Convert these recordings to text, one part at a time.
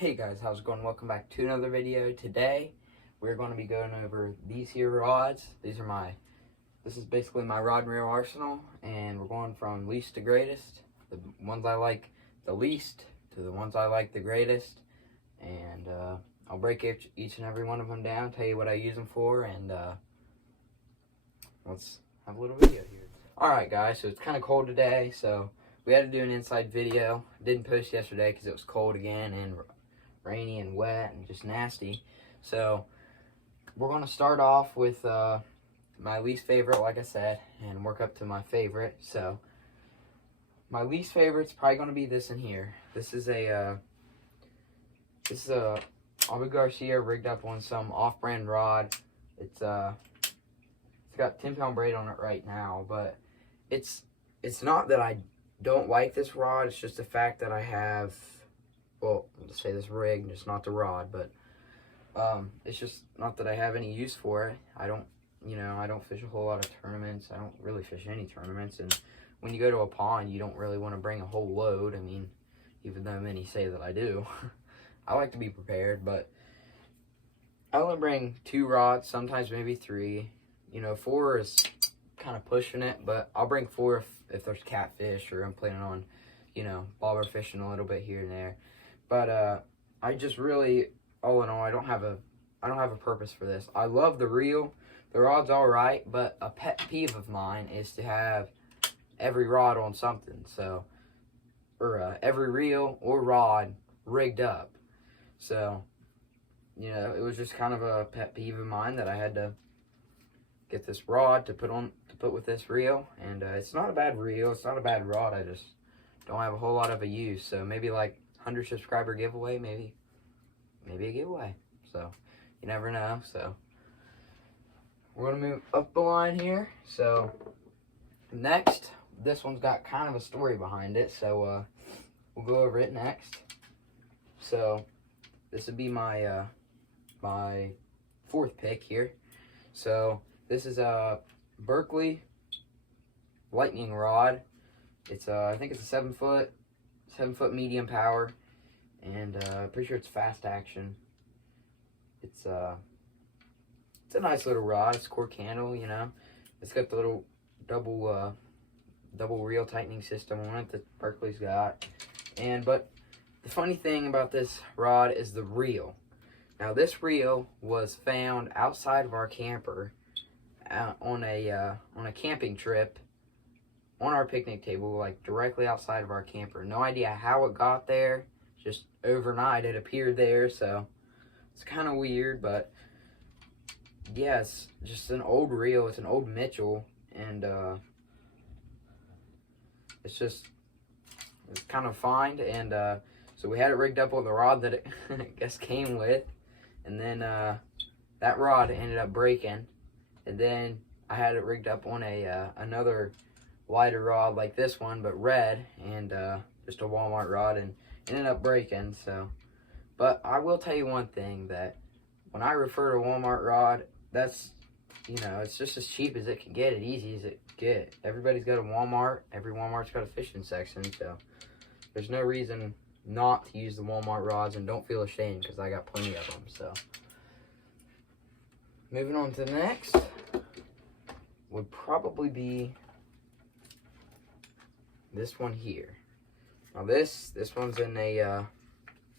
Hey guys, how's it going? Welcome back to another video. Today we're going to be going over these here rods. This is basically my rod and reel arsenal, and we're going from least to greatest. The ones I like the least to the ones I like the greatest, and I'll break each and every one of them down, tell you what I use them for, and let's have a little video here. Alright guys, so it's kind of cold today, so we had to do an inside video. Didn't post yesterday because it was cold again and rainy and wet and just nasty. So we're going to start off with my least favorite, like I said, and work up to my favorite. So my least favorite is probably going to be this in here. This is a Abu Garcia rigged up on some off-brand rod. It's got 10-pound braid on it right now, but it's not that I don't like this rod. It's just the fact that I have, well, let's say this rig, just not the rod, but it's just not that I have any use for it. I don't fish a whole lot of tournaments. I don't really fish any tournaments, and when you go to a pond, you don't really want to bring a whole load. I mean, even though many say that I do. I like to be prepared, but I only bring 2 rods, sometimes maybe 3. 4 is kind of pushing it, but I'll bring 4 if there's catfish, or I'm planning on, bobber fishing a little bit here and there. But I just really, all in all, I don't have a purpose for this. I love the reel. The rod's all right, but a pet peeve of mine is to have every rod on something. So, or every reel or rod rigged up. So, it was just kind of a pet peeve of mine that I had to get this rod to put with this reel. And it's not a bad reel. It's not a bad rod. I just don't have a whole lot of a use. So maybe like 100 subscriber giveaway, maybe a giveaway. So you never know. So we're gonna move up the line here. So next, this one's got kind of a story behind it, so we'll go over it next. So this would be my my 4th pick here. So this is a Berkeley Lightning Rod. It's I think it's a 7-foot medium power, and pretty sure it's fast action. It's a nice little rod. It's cork handle, It's got the little double reel tightening system on it that Berkeley's got. But the funny thing about this rod is the reel. Now this reel was found outside of our camper on a camping trip, on our picnic table, like directly outside of our camper. No idea how it got there. Just overnight it appeared there, so it's kind of weird. But yes, just an old reel. It's an old Mitchell, and it's kind of fine. And so we had it rigged up on the rod that it I guess came with, and then that rod ended up breaking, and then I had it rigged up on another lighter rod like this one, but red, and just a Walmart rod, and it ended up breaking. So, but I will tell you one thing, that when I refer to Walmart rod, that's, it's just as cheap as it can get, as easy as it can get. Everybody's got a Walmart. Every Walmart's got a fishing section, so there's no reason not to use the Walmart rods, and don't feel ashamed, because I got plenty of them. So moving on to the next would probably be this one here. Now this one's in a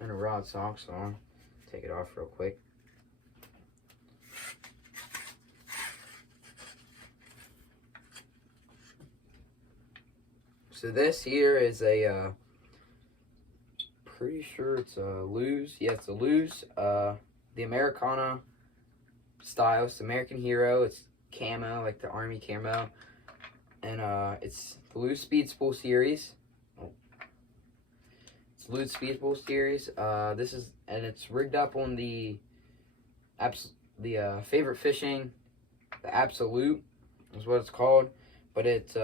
rod sock, so I'll take it off real quick. So this here is a pretty sure it's a Lew's. Yeah, it's a Lew's. The Americana style. It's American Hero. It's camo, like the Army camo. And it's the Lew's Speed Spool series. It's Lew's Speed Spool series. It's rigged up on the Favorite Fishing, the Absolute is what it's called, but it's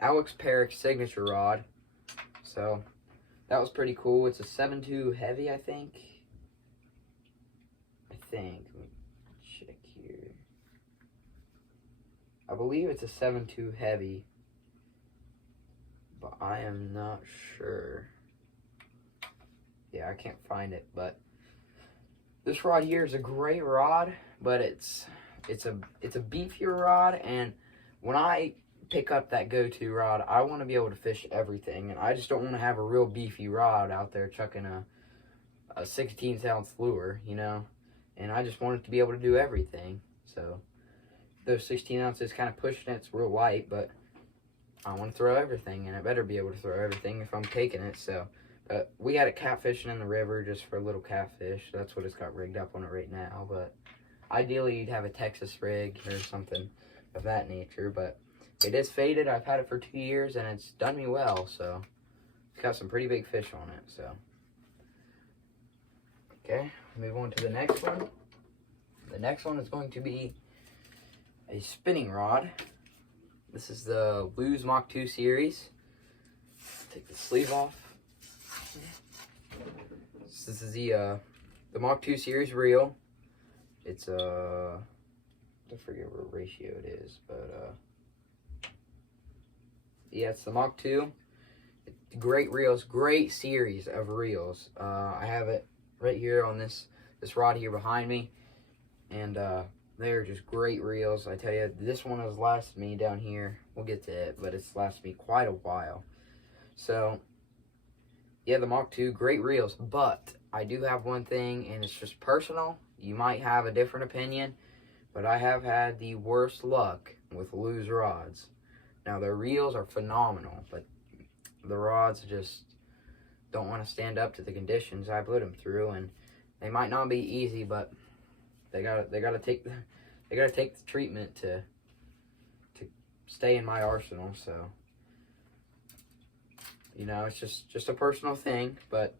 Alex Perrick signature rod. So that was pretty cool. It's a 7.2 heavy, I think. Let me check here. I believe it's a 7.2 heavy, but I am not sure. yeah, I can't find it, but this rod here is a great rod, but it's a beefier rod, and when I pick up that go-to rod, I want to be able to fish everything, and I just don't want to have a real beefy rod out there chucking a 16-ounce lure, you know, and I just want it to be able to do everything. So those 16 ounces kind of pushing it's real light, but I want to throw everything, and I better be able to throw everything if I'm taking it. So we had it catfishing in the river just for a little catfish. That's what it's got rigged up on it right now, but ideally you'd have a Texas rig or something of that nature, but it is faded. I've had it for 2 years, and it's done me well, so it's got some pretty big fish on it. So okay, move on to the next one. The next one is going to be a spinning rod. This is the Lew's Mach 2 series. Take the sleeve off. This is the Mach 2 series reel. It's I forget what ratio it is, but yeah, it's the Mach 2. Great reels, great series of reels. I have it right here on this rod here behind me, and they're just great reels. I tell you, this one has lasted me down here. We'll get to it, but it's lasted me quite a while. So yeah, the Mach 2, great reels, but I do have one thing, and it's just personal. You might have a different opinion, but I have had the worst luck with Lew's rods. Now, their reels are phenomenal, but the rods just don't want to stand up to the conditions I put them through, and they might not be easy, but they gotta take the treatment to stay in my arsenal. So, you know, it's just a personal thing. But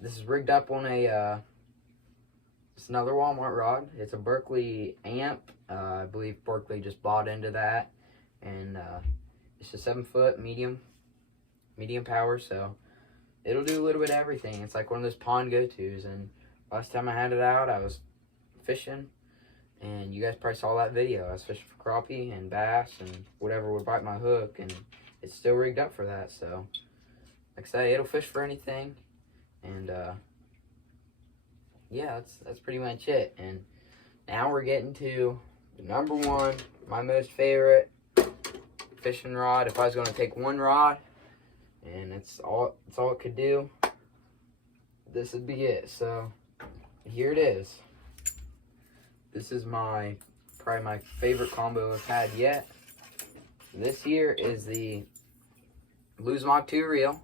this is rigged up on it's another Walmart rod. It's a Berkeley Amp. I believe Berkeley just bought into that, and it's a 7-foot medium power, so it'll do a little bit of everything. It's like one of those pond go-tos, and last time I had it out, I was fishing, and you guys probably saw that video. I was fishing for crappie and bass and whatever would bite my hook, and it's still rigged up for that. So like I say, it'll fish for anything, and yeah, that's pretty much it. And now we're getting to the number one, my most favorite fishing rod. If I was going to take one rod and it's all it could do, this would be it. So here it is. This is probably my favorite combo I've had yet. This here is the Lew's Mach 2 reel,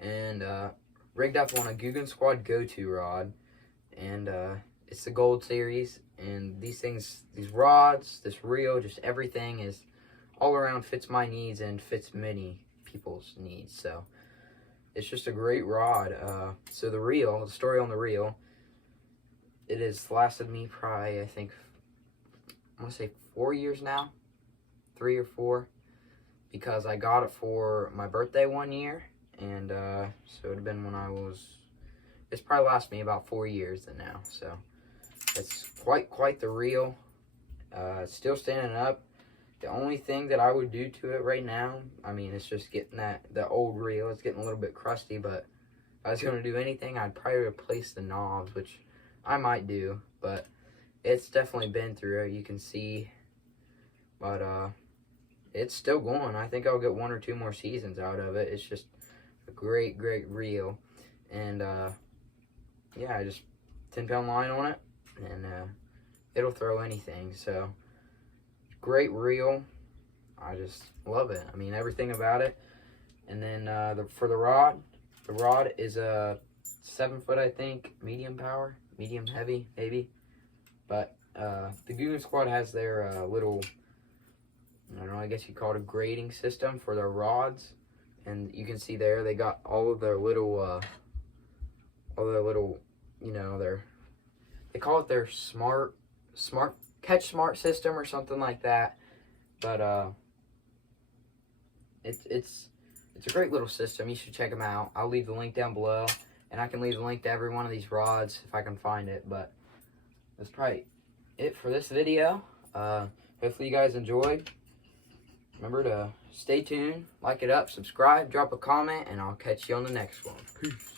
and rigged up on a Googan Squad go-to rod, and it's the Gold series. And these rods, this reel, just everything is all around fits my needs and fits many people's needs. So it's just a great rod. So the story on the reel, it has lasted me probably, I think, I want to say 4 years now, 3 or 4, because I got it for my birthday one year, and so it would have been when it's probably lasted me about 4 years now. So it's quite the reel. It's still standing up. The only thing that I would do to it right now, I mean, it's just getting the old reel. It's getting a little bit crusty, but if I was going to do anything, I'd probably replace the knobs, which I might do, but it's definitely been through it, you can see. But it's still going. I think I'll get 1 or 2 more seasons out of it. It's just a great reel. And yeah, I just 10-pound line on it, and it'll throw anything. So great reel. I just love it. I mean, everything about it. And then for the rod is a 7-foot, I think, medium power, medium heavy maybe. But the Googan Squad has their little, I don't know, I guess you call it a grading system for their rods. And you can see there they got all of their little you know, they call it their smart catch smart system or something like that. But it's a great little system. You should check them out. I'll leave the link down below, and I can leave the link to every one of these rods if I can find it. But that's probably it for this video. Hopefully you guys enjoyed. Remember to stay tuned, like it up, subscribe, drop a comment, and I'll catch you on the next one. Peace.